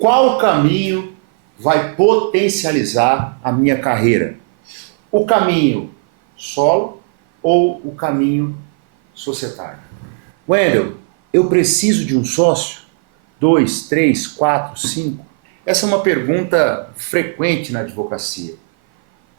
Qual caminho vai potencializar a minha carreira? O caminho solo ou o caminho societário? Wendel, eu preciso de um sócio? 2, 3, 4, 5? Essa é uma pergunta frequente na advocacia,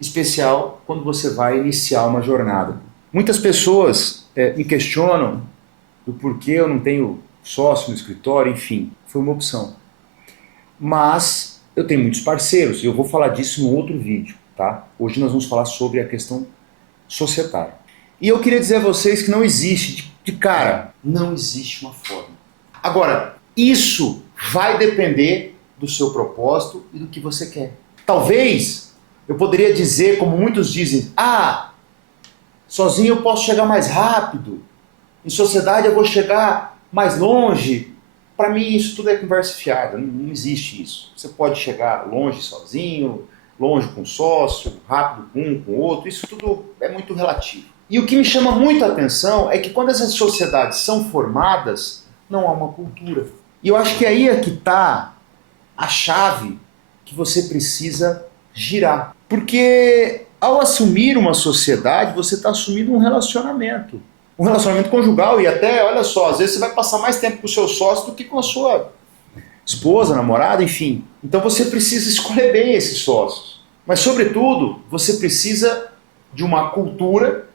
especial quando você vai iniciar uma jornada. Muitas pessoas me questionam do porquê eu não tenho sócio no escritório, enfim, foi uma opção. Mas eu tenho muitos parceiros e eu vou falar disso num outro vídeo, tá? Hoje nós vamos falar sobre a questão societária. E eu queria dizer a vocês que não existe, de cara, não existe uma forma. Agora, isso vai depender do seu propósito e do que você quer. Talvez eu poderia dizer, como muitos dizem, sozinho eu posso chegar mais rápido, em sociedade eu vou chegar mais longe. Para mim isso tudo é conversa fiada, não existe isso. Você pode chegar longe sozinho, longe com sócio, rápido com um, com outro, isso tudo é muito relativo. E o que me chama muito a atenção é que quando essas sociedades são formadas, não há uma cultura. E eu acho que aí é que está a chave que você precisa girar. Porque ao assumir uma sociedade, você está assumindo um relacionamento. Um relacionamento conjugal e até, olha só, às vezes você vai passar mais tempo com o seu sócio do que com a sua esposa, namorada, enfim. Então você precisa escolher bem esses sócios. Mas, sobretudo, você precisa de uma cultura,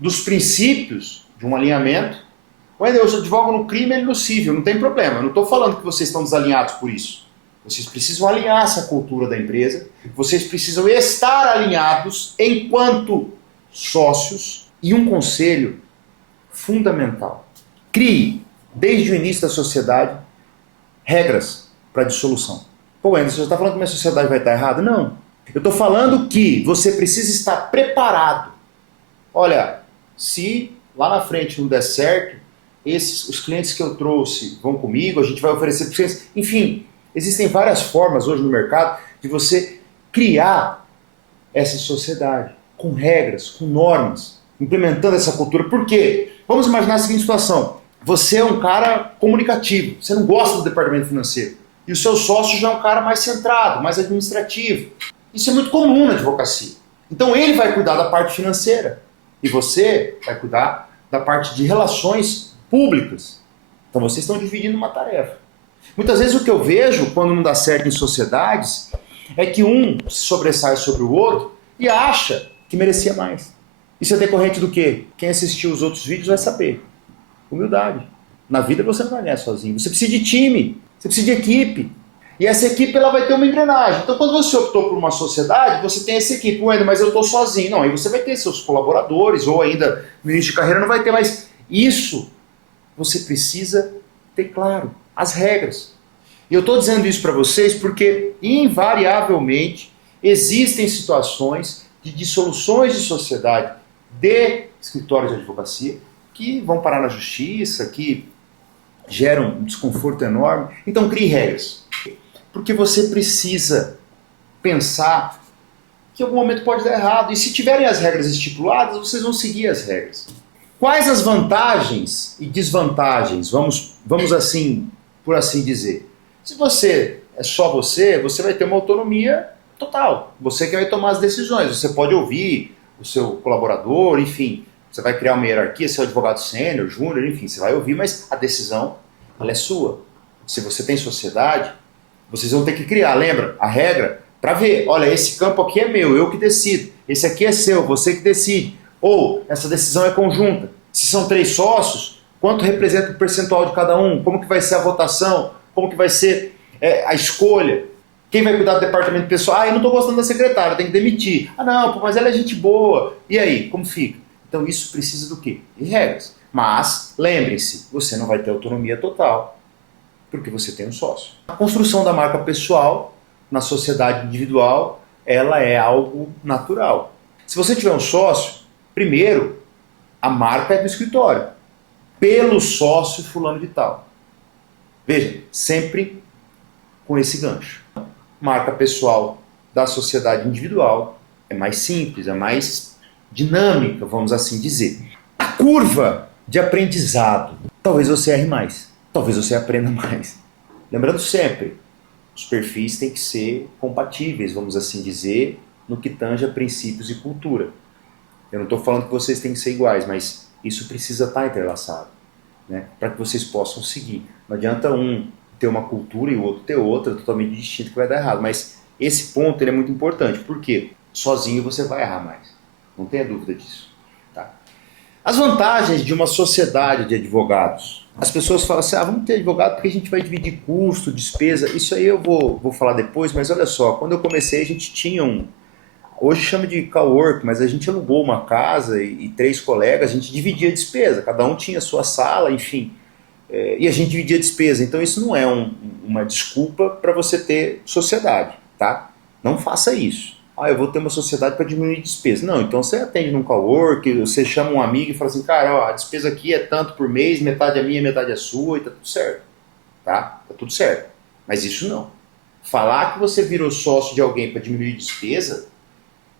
dos princípios, de um alinhamento. Ué, eu advogo no crime e no civil, não tem problema. Eu não estou falando que vocês estão desalinhados por isso. Vocês precisam alinhar essa cultura da empresa. Vocês precisam estar alinhados enquanto sócios. E um conselho fundamental. Crie, desde o início da sociedade, regras para dissolução. Pô, Anderson, você está falando que minha sociedade vai estar errada? Não. Eu estou falando que você precisa estar preparado. Olha, se lá na frente não der certo, os clientes que eu trouxe vão comigo, a gente vai oferecer para os clientes. Enfim, existem várias formas hoje no mercado de você criar essa sociedade com regras, com normas, implementando essa cultura. Por quê? Vamos imaginar a seguinte situação. Você é um cara comunicativo, você não gosta do departamento financeiro. E o seu sócio já é um cara mais centrado, mais administrativo. Isso é muito comum na advocacia. Então ele vai cuidar da parte financeira e você vai cuidar da parte de relações públicas. Então vocês estão dividindo uma tarefa. Muitas vezes o que eu vejo quando não dá certo em sociedades é que um se sobressai sobre o outro e acha que merecia mais. Isso é decorrente do quê? Quem assistiu os outros vídeos vai saber. Humildade. Na vida você não vai ganhar sozinho. Você precisa de time, você precisa de equipe. E essa equipe ela vai ter uma engrenagem. Então quando você optou por uma sociedade, você tem essa equipe. Ué, mas eu estou sozinho. Não, aí você vai ter seus colaboradores, ou ainda no início de carreira não vai ter, mas isso você precisa ter claro. As regras. E eu estou dizendo isso para vocês porque invariavelmente existem situações de dissoluções de sociedade de escritórios de advocacia que vão parar na justiça, que geram um desconforto enorme. Então crie regras. Porque você precisa pensar que em algum momento pode dar errado. E se tiverem as regras estipuladas, vocês vão seguir as regras. Quais as vantagens e desvantagens, vamos assim, por assim dizer? Se você é só você vai ter uma autonomia total. Você que vai tomar as decisões. Você pode ouvir o seu colaborador, enfim. Você vai criar uma hierarquia, seu advogado sênior, júnior, enfim. Você vai ouvir, mas a decisão ela é sua. Se você tem sociedade, vocês vão ter que criar, lembra? A regra para ver. Olha, esse campo aqui é meu, eu que decido. Esse aqui é seu, você que decide. Ou essa decisão é conjunta. Se são 3 sócios, quanto representa o percentual de cada um? Como que vai ser a votação? Como que vai ser a escolha? Quem vai cuidar do departamento pessoal? Eu não estou gostando da secretária, tem que demitir. Não, mas ela é gente boa. E aí, como fica? Então isso precisa do quê? De regras. Mas, lembrem-se, você não vai ter autonomia total, porque você tem um sócio. A construção da marca pessoal na sociedade individual, ela é algo natural. Se você tiver um sócio, primeiro, a marca é do escritório, pelo sócio fulano de tal. Veja, sempre com esse gancho. Marca pessoal da sociedade individual é mais simples, é mais dinâmica, vamos assim dizer. A curva de aprendizado, talvez você erre mais, talvez você aprenda mais. Lembrando sempre, Os perfis têm que ser compatíveis, vamos assim dizer, no que tange a princípios e cultura. Eu não estou falando que vocês têm que ser iguais, mas isso precisa estar entrelaçado, né? Para que vocês possam seguir. Não adianta um ter uma cultura e o outro ter outra, totalmente distinta, que vai dar errado. Mas esse ponto ele é muito importante. Por quê? Sozinho você vai errar mais. Não tenha dúvida disso. Tá? As vantagens de uma sociedade de advogados. As pessoas falam assim, vamos ter advogado porque a gente vai dividir custo, despesa. Isso aí eu vou falar depois, mas olha só, quando eu comecei a gente tinha hoje chama de cowork, mas a gente alugou uma casa e 3 colegas, a gente dividia a despesa, cada um tinha a sua sala, enfim, e a gente dividia a despesa. Então isso não é uma desculpa para você ter sociedade, tá? Não faça isso. Eu vou ter uma sociedade para diminuir a despesa. Não, então você atende num cowork, você chama um amigo e fala assim, cara, ó, a despesa aqui é tanto por mês, metade é minha, metade é sua, e tá tudo certo, tá? Tá tudo certo. Mas isso não. Falar que você virou sócio de alguém para diminuir a despesa,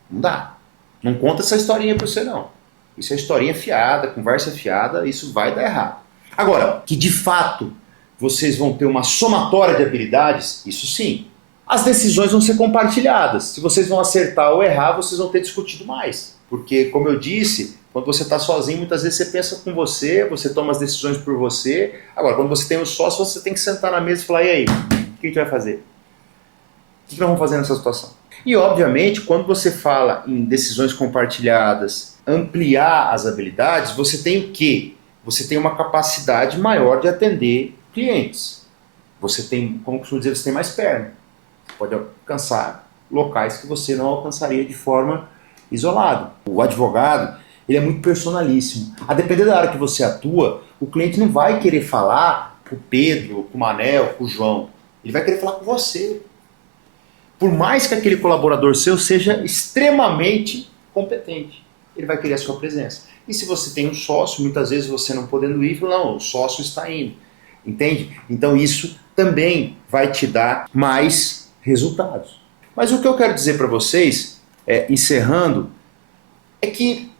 não dá. Não conta essa historinha para você, não. Isso é historinha fiada, conversa fiada, isso vai dar errado. Agora, que de fato vocês vão ter uma somatória de habilidades, isso sim. As decisões vão ser compartilhadas. Se vocês vão acertar ou errar, vocês vão ter discutido mais. Porque, como eu disse, quando você está sozinho, muitas vezes você pensa com você toma as decisões por você. Agora, quando você tem um sócio, você tem que sentar na mesa e falar, e aí, o que a gente vai fazer? O que nós vamos fazer nessa situação? E, obviamente, quando você fala em decisões compartilhadas, ampliar as habilidades, você tem o quê? Você tem uma capacidade maior de atender clientes. Você tem, como costumo dizer, você tem mais perna. Você pode alcançar locais que você não alcançaria de forma isolada. O advogado, ele é muito personalíssimo. A depender da área que você atua, o cliente não vai querer falar com o Pedro, com o Manel, com o João. Ele vai querer falar com você. Por mais que aquele colaborador seu seja extremamente competente, ele vai querer a sua presença. E se você tem um sócio, muitas vezes você não podendo ir, não, o sócio está indo. Entende? Então isso também vai te dar mais resultados. Mas o que eu quero dizer para vocês, encerrando, é que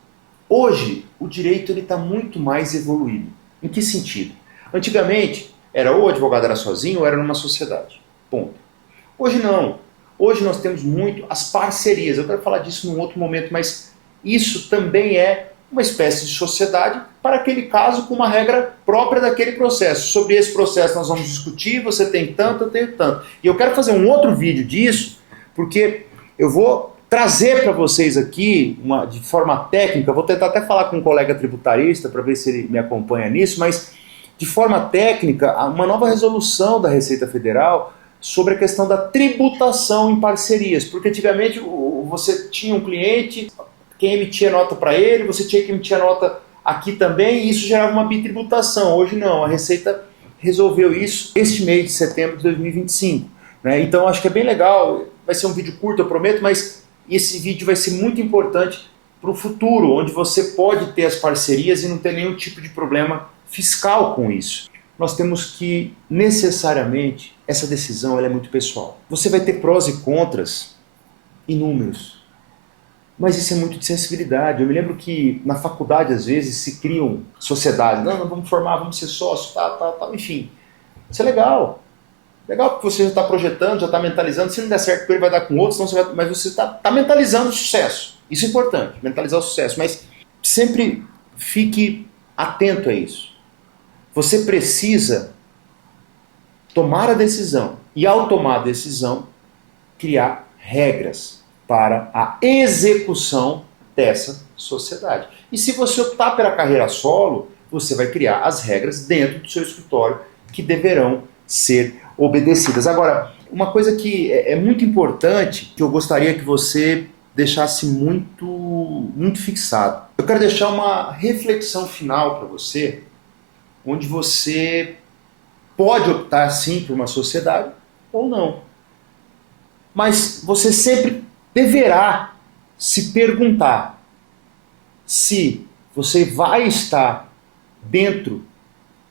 hoje o direito está muito mais evoluído. Em que sentido? Antigamente, ou o advogado era sozinho ou era numa sociedade. Ponto. Hoje não. Hoje nós temos muito as parcerias. Eu quero falar disso num outro momento, mas isso também é uma espécie de sociedade para aquele caso com uma regra própria daquele processo. Sobre esse processo nós vamos discutir, você tem tanto, eu tenho tanto. E eu quero fazer um outro vídeo disso, porque eu vou trazer para vocês aqui, de forma técnica, vou tentar até falar com um colega tributarista para ver se ele me acompanha nisso, mas de forma técnica, uma nova resolução da Receita Federal sobre a questão da tributação em parcerias. Porque antigamente você tinha um cliente, quem emitia nota para ele, você tinha que emitir a nota aqui também, e isso gerava uma bitributação. Hoje não, a Receita resolveu isso este mês de setembro de 2025. Né? Então acho que é bem legal, vai ser um vídeo curto, eu prometo, mas esse vídeo vai ser muito importante para o futuro, onde você pode ter as parcerias e não ter nenhum tipo de problema fiscal com isso. Nós temos que, necessariamente, essa decisão ela é muito pessoal. Você vai ter prós e contras inúmeros. Mas isso é muito de sensibilidade. Eu me lembro que na faculdade, às vezes, se criam sociedades. Não, vamos formar, vamos ser sócios, tal, enfim. Isso é legal. Legal porque você já está projetando, já está mentalizando. Se não der certo com ele, vai dar com outro, mas você está mentalizando o sucesso. Isso é importante, mentalizar o sucesso. Mas sempre fique atento a isso. Você precisa tomar a decisão e, ao tomar a decisão, criar regras para a execução dessa sociedade. E se você optar pela carreira solo, você vai criar as regras dentro do seu escritório que deverão ser obedecidas. Agora, uma coisa que é muito importante, que eu gostaria que você deixasse muito, muito fixado. Eu quero deixar uma reflexão final para você, onde você pode optar sim por uma sociedade ou não. Mas você sempre deverá se perguntar se você vai estar dentro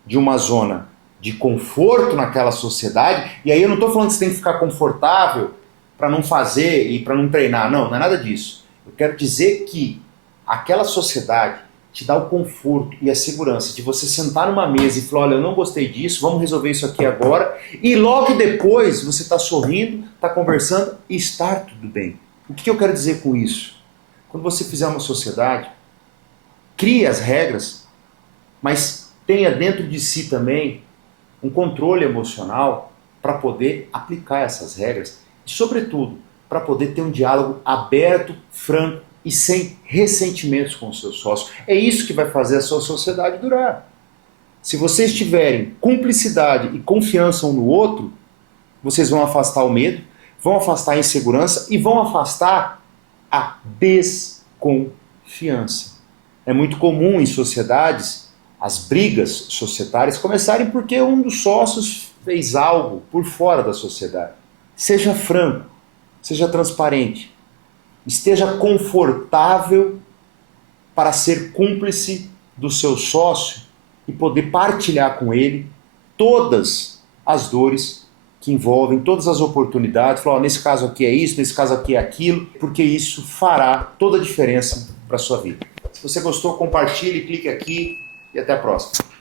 de uma zona de conforto naquela sociedade, e aí eu não estou falando que você tem que ficar confortável para não fazer e para não treinar, não é nada disso. Eu quero dizer que aquela sociedade te dá o conforto e a segurança de você sentar numa mesa e falar, olha, eu não gostei disso, vamos resolver isso aqui agora, e logo depois você está sorrindo, está conversando e está tudo bem. O que eu quero dizer com isso? Quando você fizer uma sociedade, crie as regras, mas tenha dentro de si também um controle emocional para poder aplicar essas regras e, sobretudo, para poder ter um diálogo aberto, franco e sem ressentimentos com o seu sócio. É isso que vai fazer a sua sociedade durar. Se vocês tiverem cumplicidade e confiança um no outro, vocês vão afastar o medo, vão afastar a insegurança e vão afastar a desconfiança. É muito comum em sociedades as brigas societárias começarem porque um dos sócios fez algo por fora da sociedade. Seja franco, seja transparente, esteja confortável para ser cúmplice do seu sócio e poder partilhar com ele todas as dores que envolvem, todas as oportunidades, falar, nesse caso aqui é isso, nesse caso aqui é aquilo, porque isso fará toda a diferença para a sua vida. Se você gostou, compartilhe, clique aqui e até a próxima.